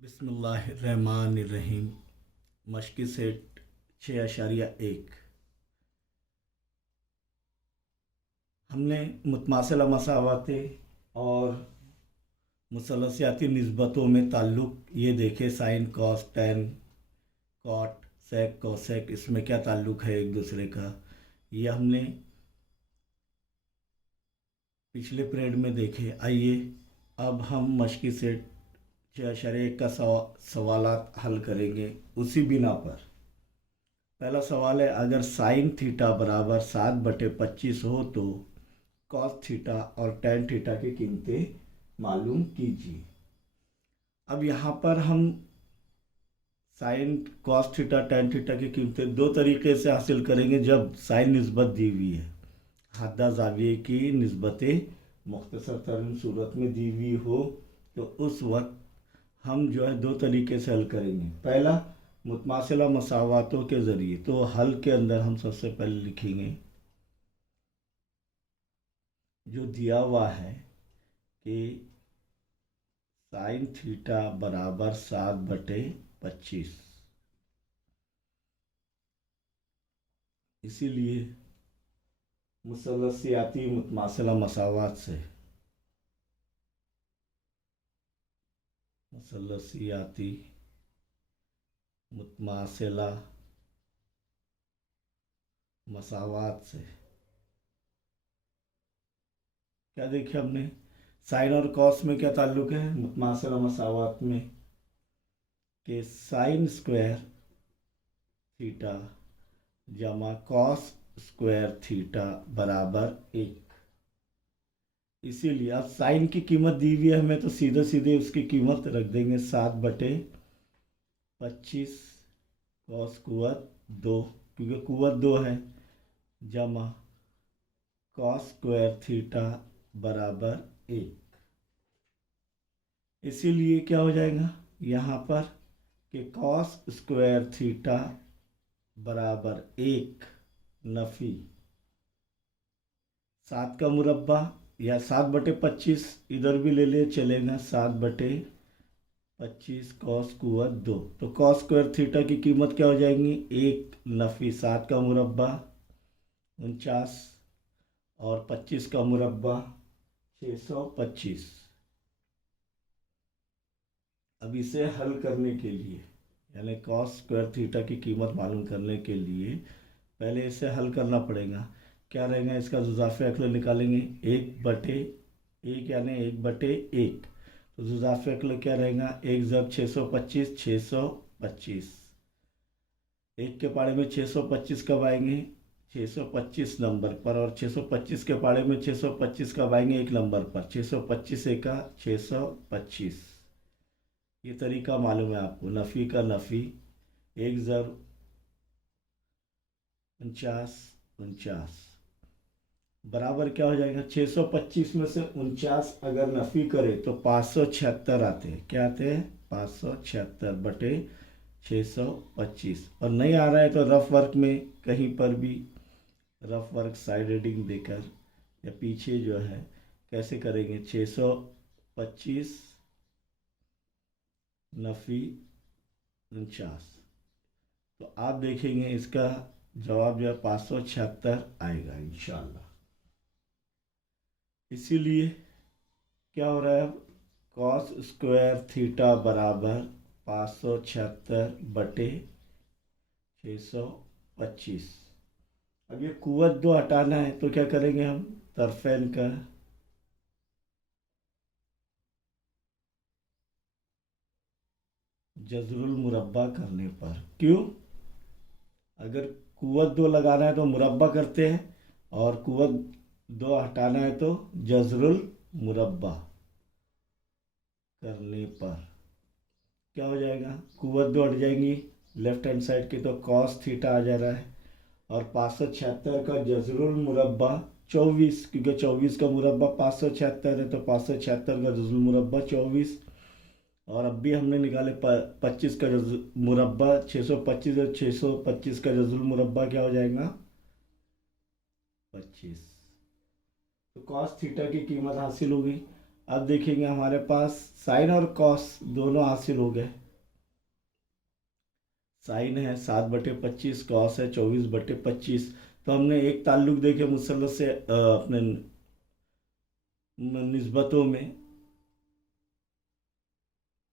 बिस्मिल्लाहिर्रहमानिर्रहीम। मशक़ी सेट 6.1। हमने मुतमासिला मसावाते और मुसलसियाती निस्बतों में ताल्लुक़ ये देखे, sine cos tan cot sec cosec, इसमें क्या ताल्लुक़ है एक दूसरे का, ये हमने पिछले पीरियड में देखे। आइए अब हम मशक़ी सेट 6.1 का सवालात हल करेंगे उसी बिना पर। पहला सवाल है, अगर साइन थीटा बराबर 7/25 हो तो कॉस थीटा और टेन थीटा की कीमतें मालूम कीजिए। अब यहाँ पर हम sine cos theta tan theta की कीमतें दो तरीके से हासिल करेंगे। जब साइन निस्बत दी हुई है, हद्दा ज़ाविये की निस्बतें मुख्तसर तरीन सूरत में दी हुई हो, तो उस वक्त हम जो है दो तरीके से हल करेंगे। पहला, मुतमासिला मसावातों के ज़रिए। तो हल के अंदर हम सबसे पहले लिखेंगे जो दिया हुआ है कि साइन थीटा बराबर 7/25, इसीलिए मुसलसियाती मुतमासिला मसावात से मुसलसियाती मुतमासिला मसावात से क्या देखे हमने, साइन और कॉस में क्या ताल्लुक़ है मुतमासिला मसावात में, कि साइन स्क्वायर थीटा जमा कॉस स्क्वायर थीटा बराबर 1। इसीलिए अब साइन की कीमत दी हुई है हमें, तो सीधे सीधे उसकी कीमत रख देंगे 7/25 कॉस कुवत 2, क्योंकि कुवत 2 है, जमा कॉस स्क्वायर थीटा बराबर 1। इसीलिए क्या हो जाएगा यहाँ पर कि कॉस स्क्वायर थीटा बराबर 1 नफ़ी 7 का मुरब्बा, या 7/25 इधर भी ले ले चलेगा, 7/25 कॉस कुवत 2। तो कॉस स्क्वायर थीटा की कीमत क्या हो जाएंगी, 1 नफ़ी 7 का मुरब्बा 49 और 25 का मुरब्बा 625। अब इसे हल करने के लिए, यानी कॉस स्क्वायर थीटा की कीमत मालूम करने के लिए पहले इसे हल करना पड़ेगा। क्या रहेगा, इसका जुज़ाफ़े अक्ल निकालेंगे, 1/1 यानी 1/1। तो जुज़ाफ़े अक्ल क्या रहेगा, 1 ज़ब 625 625। 1 के पाड़े में 625 कब आएंगे, 625 नंबर पर, और 625 के पाड़े में 625 कब आएंगे, 1 नंबर पर, 625 एका 625। ये तरीका मालूम है आपको, नफ़ी का नफ़ी, 1 ज़ब 49 बराबर क्या हो जाएगा, 625 में से 49 अगर नफ़ी करे तो 576 आते हैं। क्या आते हैं, 576/625। और नहीं आ रहा है तो रफ वर्क में कहीं पर भी रफ वर्क साइड रीडिंग देकर या पीछे जो है कैसे करेंगे, 625 नफ़ी 49। तो आप देखेंगे इसका जवाब जो है 576 आएगा इंशाल्लाह। इसीलिए क्या हो रहा है, अब कॉस स्क्वायर थीटा बराबर 576/625। अब ये कुवत 2 हटाना है तो क्या करेंगे हम, तरफेन का जज़रुल मुरब्बा करने पर। क्यों, अगर कुवत 2 लगाना है तो मुरब्बा करते हैं, और कुवत 2 हटाना है तो जज़रुल मुरब्बा करने पर क्या हो जाएगा, कुवत 2 हट जाएंगी लेफ्ट हैंड साइड की, तो कॉस थीटा आ जा रहा है, और 576 का जज़रुल मुरब्बा 24, क्योंकि 24 का मुरब्बा 576 है, तो 576 का जज़रुल मुरब्बा 24। और अब भी हमने निकाले 25 का मुरब्बा 625, और 625 का जज़रुल मुरब्बा क्या हो जाएगा, 25। तो कॉस थीटा की कीमत हासिल हो गई। अब देखेंगे हमारे पास साइन और कॉस दोनों हासिल हो गए। साइन है 7/25, कॉस है 24/25। तो हमने एक ताल्लुक देखे मुसल्लत से अपने निस्बतों में,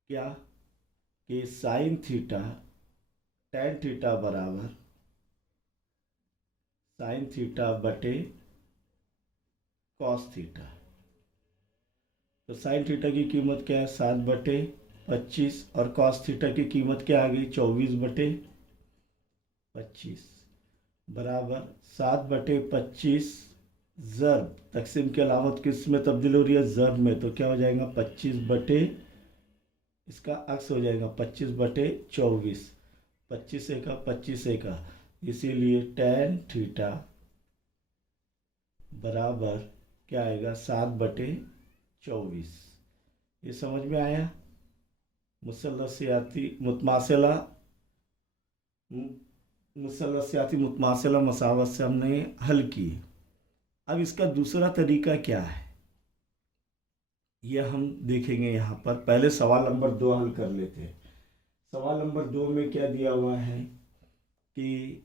क्या कि साइन थीटा टेन थीटा बराबर साइन थीटा बटे कॉस थीटा। तो साइन थीटा की कीमत क्या है 7/25 और कॉस थीटा की कीमत क्या आ गई 24/25 बराबर 7/25 ज़र्ब तकसीम की अलामत किस में तब्दील हो रही है ज़र्ब में, तो क्या हो जाएगा 25 इसका अक्स हो जाएगा 25/24। 25 एका 25 एका, इसीलिए टेन थीटा बराबर क्या आएगा 7/24। ये समझ में आया। मुसल्लसियाती मुतमासिला मुसल्लसियाती मुतमासिला मसावत से हमने हल की। अब इसका दूसरा तरीका क्या है यह हम देखेंगे यहाँ पर। पहले सवाल नंबर 2 हल कर लेते हैं। सवाल नंबर 2 में क्या दिया हुआ है कि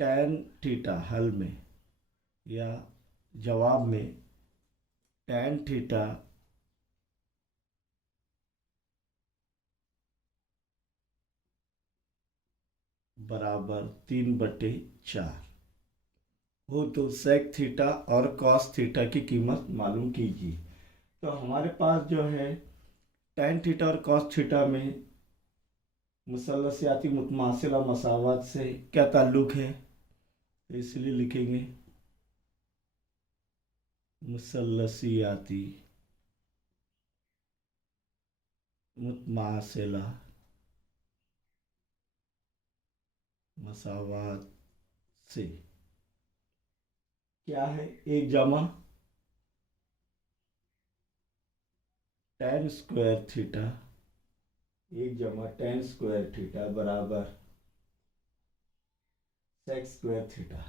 टैन थीटा हल में या जवाब में टैन थीटा बराबर 3/4 हो तो सेक थीटा और कॉस थीटा की कीमत मालूम कीजिए। तो हमारे पास जो है टैन थीटा और कॉस थीटा में मुसल्लसियाती मुतमासिला मसावत से क्या ताल्लुक़ है, तो इसलिए लिखेंगे मुसल्लसियाती मुतमासिला मसावत से क्या है 1 + tan square theta 1 + tan square theta बराबर सेक स्क्वायर थीटा।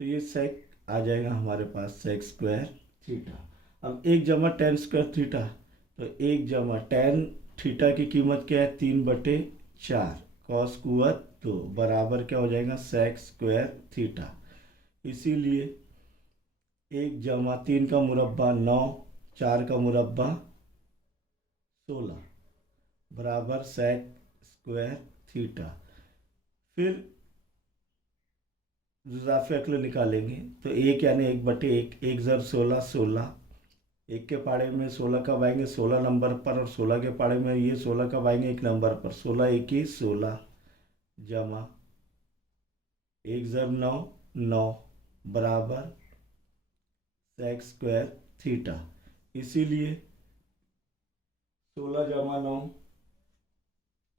तो ये सेक आ जाएगा हमारे पास सेक स्क्वायर थीटा। अब 1 + tan स्क्वायर थीटा, तो 1 + tan थीटा की कीमत क्या है 3/4 कॉस कुवत 2 बराबर क्या हो जाएगा सेक स्क्वायर थीटा। इसीलिए 1 + 3 का मुरब्बा 9, 4 का मुरब्बा 16 बराबर सेक स्क्वायर थीटा। फिर इजाफी अक्ल निकालेंगे तो 1 यानी 1/1, 1 ज़र 16, 16। 1 के पाड़े में 16 कब आएंगे 16 नंबर पर, और 16 के पाड़े में ये 16 कब आएंगे 1 नंबर पर। 16 × 1 = 16 जमा 1 ज़र 9, 9 बराबर सेक स्क्वायर थीटा। इसीलिए 16 × 9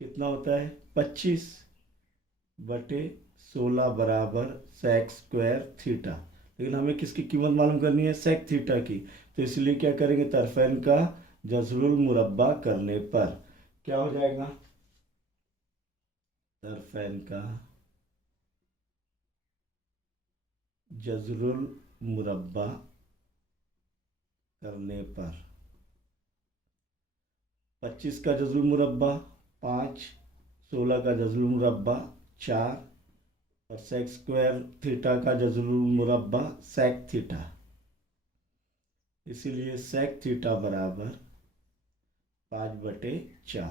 कितना होता है 25/16 बराबर सेक स्क्वायर थीटा। लेकिन हमें किसकी कीमत मालूम करनी है सेक थीटा की। तो इसलिए क्या करेंगे तरफैन का जज़रुल मुरब्बा करने पर क्या हो जाएगा तरफैन का जज़रुल मुरब्बा करने पर 25 का जज़रुल मुरब्बा 5, 16 का जज़रुल मुरब्बा 4 और सेक स्क्वायर थीटा का जज़रुल मुरब्बा सेक थीटा। इसीलिए सेक थीटा बराबर 5/4,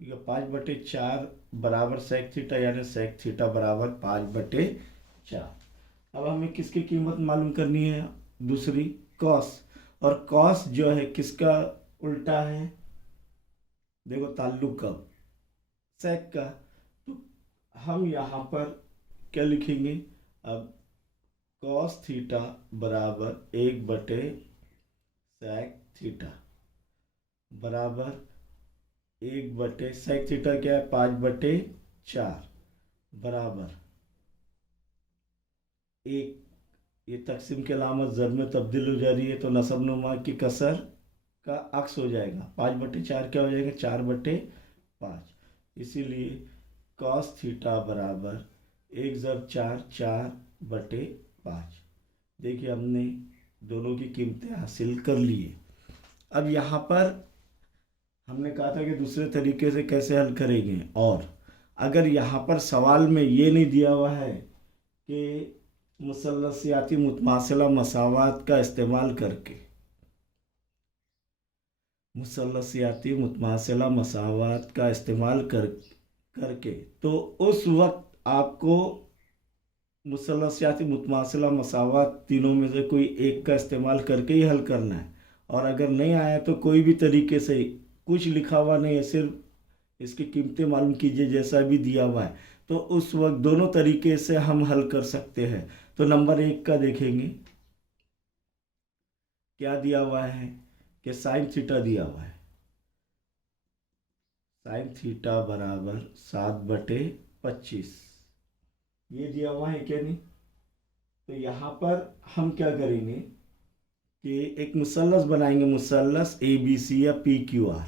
क्योंकि 5/4 बराबर सेक थीटा यानी सेक थीटा बराबर 5/4। अब हमें किसकी कीमत मालूम करनी है दूसरी कॉस, और कॉस जो है किसका उल्टा है देखो ताल्लुक कब सेक का। तो हम यहाँ पर क्या लिखेंगे अब कॉस थीटा बराबर 1/सेक थीटा बराबर 1/सेक थीटा क्या है 5/4 बराबर 1। ये तकसीम के अलामत ज़र में तब्दील हो जा रही है तो नसब नुमा की कसर का अक्स हो जाएगा 5/4 क्या हो जाएगा 4/5। इसीलिए कॉस थीटा बराबर 1 ज़र 4, 4/5। देखिए हमने दोनों की कीमतें हासिल कर ली है। अब यहाँ पर हमने कहा था कि दूसरे तरीके से कैसे हल करेंगे, और अगर यहाँ पर सवाल में ये नहीं दिया हुआ है कि मुसल्लसियाती मुतमासिला मसावात का इस्तेमाल करके, मुसल्लसियाती मुतमासिला मसावात का इस्तेमाल करके, तो उस वक्त आपको मुसल्लसियाती मुतमासिला मसावात तीनों में से कोई एक का इस्तेमाल करके ही हल करना है। और अगर नहीं आया तो कोई भी तरीके से, कुछ लिखा हुआ नहीं है, सिर्फ इसकी कीमतें मालूम कीजिए जैसा भी दिया हुआ है, तो उस वक्त दोनों तरीके से हम हल कर सकते हैं। तो नंबर 1 का देखेंगे, क्या दिया हुआ है कि साइन थीटा दिया हुआ है, साइन थीटा बराबर 7/25, ये दिया हुआ है क्या नहीं। तो यहाँ पर हम क्या करेंगे कि एक मुसल्लस बनाएंगे, मुसल्लस ABC या PQR,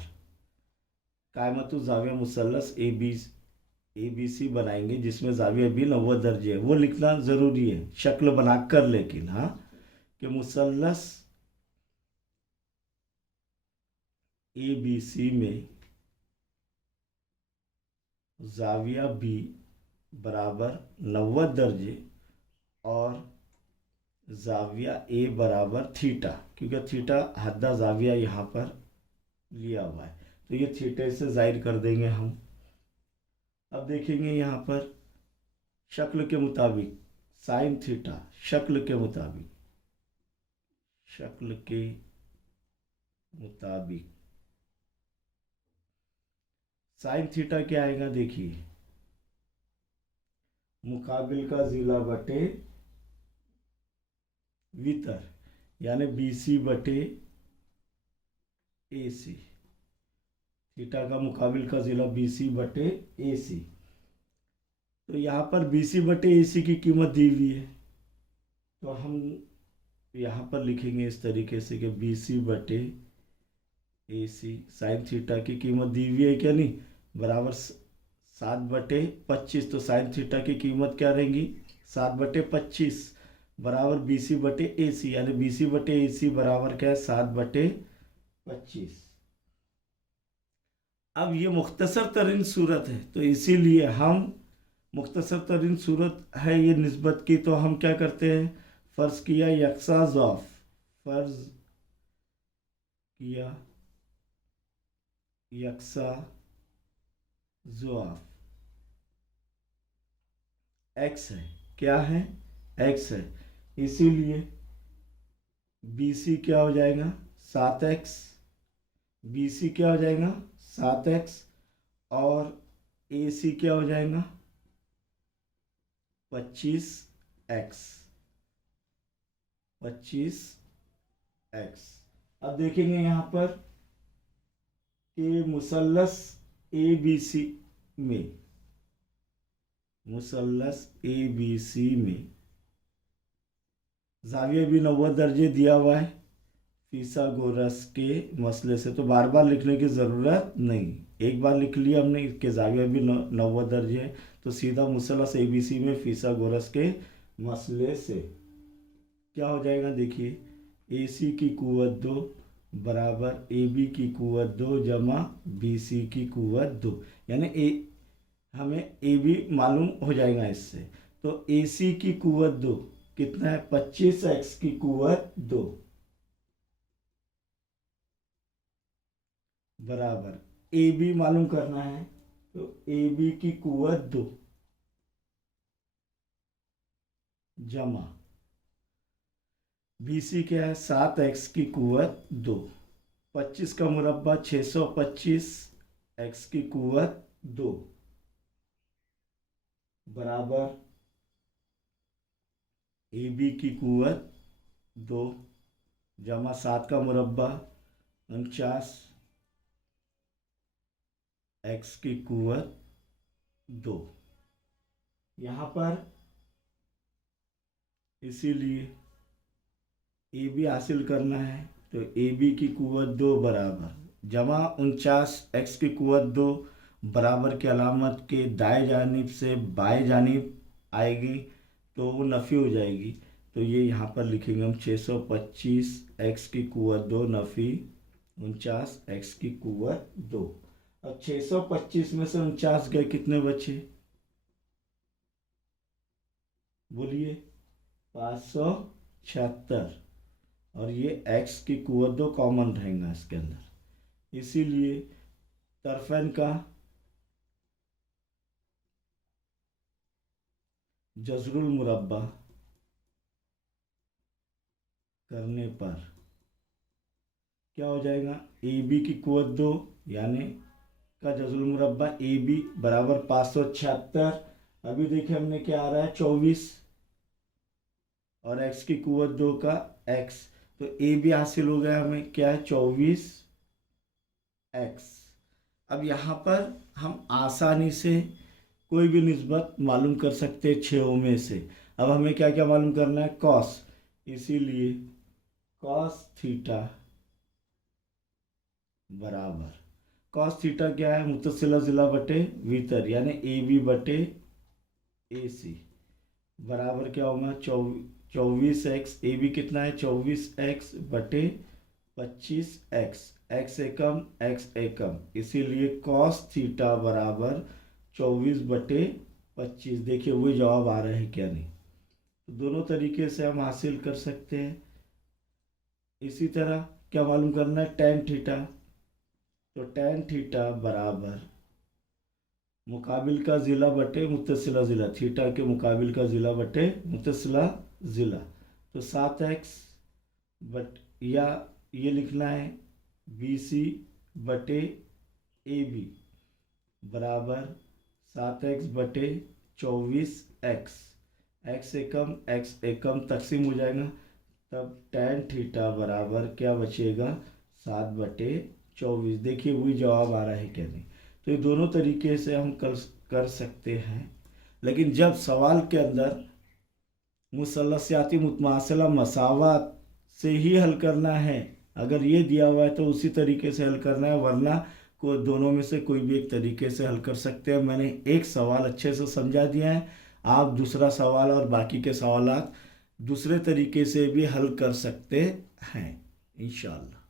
कायमतु जाविया मुसल्लस ABC बनाएंगे, जिसमें जाविया भी 90 दर्जे है। वो लिखना ज़रूरी है शक्ल बनाकर, लेकिन हाँ, कि मुसल्लस ABC में जाविया B बराबर 90 दर्जे और जाविया A बराबर थीटा, क्योंकि थीटा हद्दा जाविया यहाँ पर लिया हुआ है, तो ये थीटे से जाहिर कर देंगे हम। अब देखेंगे यहाँ पर शक्ल के मुताबिक साइन थीटा, शक्ल के मुताबिक, शक्ल के मुताबिक साइन थीटा क्या आएगा, देखिए, मुकाबिल का ज़िला बटे वितर, यानी BC बटे AC, थीटा का मुकाबिल का ज़िला BC बटे AC। तो यहाँ पर BC बटे AC की कीमत दी हुई है, तो हम यहाँ पर लिखेंगे इस तरीके से कि BC बटे AC, साइन थीटा की कीमत दी हुई है क्या नहीं, बराबर 7/25। तो साइन थीटा की कीमत क्या रहेंगी, 7/25 बराबर BC बटे AC, यानी BC बटे AC बराबर क्या है, 7/25। अब ये मुख्तसर तरीन सूरत है, तो इसीलिए हम, मुख्तसर तरीन सूरत है ये निस्बत की, तो हम क्या करते हैं, फ़र्ज़ किया यकसा ज़ॉफ, फ़र्ज़ किया यकसा ज़ॉफ x है, क्या है, x है, इसीलिए BC क्या हो जाएगा, 7x, BC क्या हो जाएगा 7x, और AC क्या हो जाएगा 25x, 25x। अब देखेंगे यहाँ पर कि मुसल्लस ABC में, मुसल्लस ABC में जाविया भी 90 दर्जे दिया हुआ है फिसागोरस के मसले से, तो बार बार लिखने की ज़रूरत नहीं, एक बार लिख लिया हमने कि जाविया भी 90 दर्जे है, तो सीधा मुसल्लस ABC में फिसागोरस के मसले से क्या हो जाएगा, देखिए, AC की कुव्वत 2 बराबर AB की कुव्वत 2 जमा BC की कुव्वत 2, यानी हमें AB मालूम हो जाएगा इससे। तो AC की कुव्वत 2 कितना है, 25x की कुव्वत 2 बराबर AB मालूम करना है, तो AB की कुव्वत 2 जमा BC क्या है, 7x की कुव्वत 2, 25 का मुरब्बा 625, x की कुव्वत 2 बराबर AB की कुव्वत 2 जमा 7 का मुरब्बा 49, x की कुव्वत 2। यहाँ पर इसीलिए AB हासिल करना है, तो AB की कुव्वत 2 बराबर जमा 49 x की कुव्वत 2 बराबर की अलामत के दाएं जानिब से बाएं जानिब आएगी, तो वो नफ़ी हो जाएगी, तो ये यहाँ पर लिखेंगे हम 625 x की कुव्वत 2 नफ़ी 49, एक्स की कुव्वत 2। अब 625 में से 49 गए, कितने बचे? बोलिए। 576। और ये एक्स की कुव्वत 2 कॉमन रहेगा इसके अंदर, इसीलिए तरफेन का जजरुल मुरब्बा करने पर क्या हो जाएगा? ए बी की कुव्वत 2 यानी का जजरुल मुरब्बा ए बी बराबर 576। अभी देखिए हमने क्या आ रहा है 24, और एक्स की कुव्वत 2 का एक्स, तो ए बी हासिल हो गया हमें, क्या है 24 एक्स। अब यहाँ पर हम आसानी से कोई भी निस्बत मालूम कर सकते हैं 6 में से। अब हमें क्या क्या मालूम करना है? कॉस, इसीलिए कॉस थीटा बराबर, कॉस थीटा क्या है? मुतसिला जिला बटे भीतर, यानी ए बी बटे ए सी बराबर क्या होगा? 24 एक्स। ए बी कितना है? 24 एक्स बटे 25 एक्स, एक्स एकम एक्स एकम, इसीलिए कॉस थीटा बराबर 24 बटे 25। देखिए वही जवाब आ रहा है क्या नहीं। तो दोनों तरीके से हम हासिल कर सकते हैं। इसी तरह क्या मालूम करना है? टेन थीटा, तो टेन थीटा बराबर मुकाबिल का ज़िला बटे मुत्तसिला ज़िला, थीटा के मुकाबिल का ज़िला बटे मुत्तसिला ज़िला, तो 7x बट, या ये लिखना है बी सी बटे ए बी बराबर 7x बटे 24x, एक्स एकम एक्स एकम तकसीम हो जाएगा, तब tan थीटा बराबर क्या बचेगा? 7 बटे 24। देखिए वही जवाब आ रहा है क्या नहीं। तो ये दोनों तरीके से हम कर सकते हैं, लेकिन जब सवाल के अंदर मुसल्लसियाती मुतमासिला मसावत से ही हल करना है, अगर ये दिया हुआ है तो उसी तरीके से हल करना है, वरना को दोनों में से कोई भी एक तरीके से हल कर सकते हैं। मैंने एक सवाल अच्छे से समझा दिया है, आप दूसरा सवाल और बाकी के सवालात दूसरे तरीके से भी हल कर सकते हैं इंशाअल्लाह।